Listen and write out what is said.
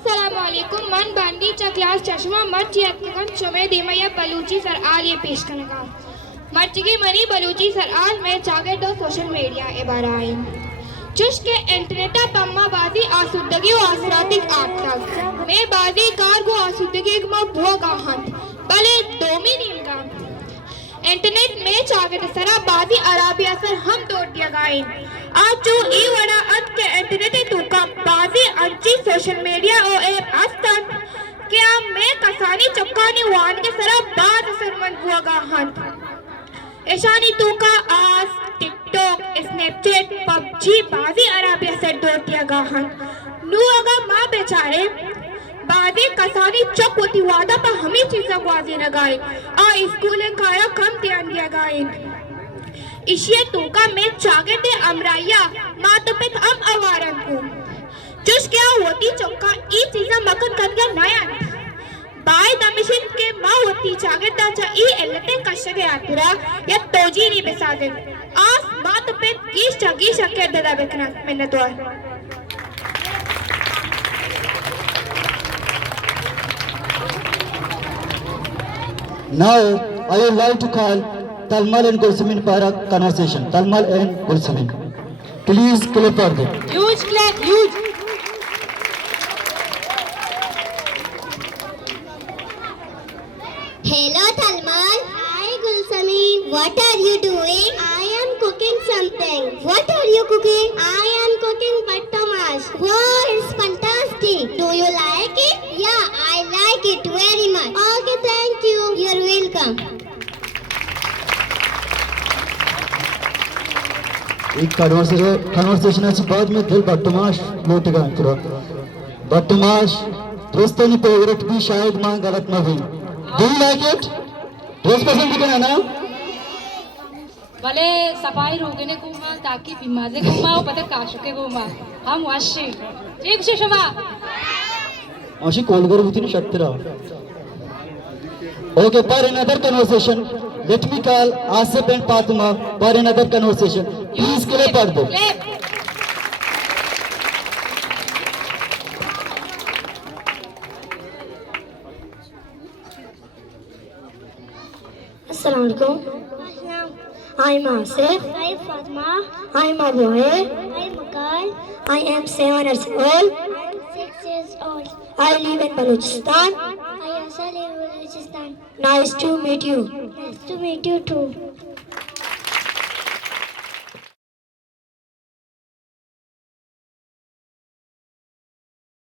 अस्सलामुअलैकुम मन बांदी क्लास चश्मा मर्च यकन चमे दिमया बलूची सर आल ये पेश करना मर्च की मनी बलूची सर आल में चागे दो सोशल मीडिया इबाराई चुश के इंटरनेट पम्मा बाजी आसुदगी और आसरातिक आग तक मैं बाजी कार को आसुदगी को भोगा हंत भले दोमी नीम का इंटरनेट में चागे सरा बाजी अराबिया सर हम तोड़ दिया गाए आज जो ई वड़ा अत के इंटरनेट तो का बाजी अंची सोशल मीडिया और ऐप आस्तान क्या मैं कसानी चुक्कानी वान के सरा बाज सरमन भोगा हंत ऐशानी तो का आज टिकटॉक स्नैपचैट पबजी बाजी अराबिया से तोड़ दिया गा हंत नू अगर माँ बेचारे बादी कसानी चौक होती वादा पर हमें चीज़ गुआजी लगाए और स्कूल काया कम ध्यान दिया गाए इशिये तो का मैं चागे ते अमराया माँ तो पे हम अवारन को चुश क्या होती चौका ई चीज़ मकन कर गया नया बाय दमिशन के माँ होती चागे ताचा ई एलते कश्यगे आतुरा या तोजी नहीं बेसादे आस माँ तो पे गीश के ददा बेकना मैंने तो Now, I would like to call Talmal and Gulsamin for a conversation. Talmal and Gulsamin. Please clap for them. Huge clap, huge. Hello Talmal. Hi Gulsamin. What are you doing? I am cooking something. What are you cooking? I am cooking battamash. Wow, it's fantastic. Do you like it? Yeah, I like it very much. Okay, thank you. You're welcome. एक conversation से बाद में दिल बट्टमाश लौटेगा इतना बट्टमाश दोस्तों ने favourite भी शायद मां गलत ना हुई Do you like it? दोस्त पसंद करना ना भले सफाई रोगने को मां ताकि बीमारी को मां पता काशके को मां हम वाशी एक से शमा अशी कोलगर होती नहीं शकते रहा Okay, for another conversation, let me call Asif and Fatima for another conversation. Please clap for them. Assalamualaikum. I'm Asif. Hi Fatima. I'm a boy. I'm a girl. I am 7 years old. I'm 6 years old. I live in Balochistan. I also live in Balochistan. Nice to meet you. Nice to meet you too.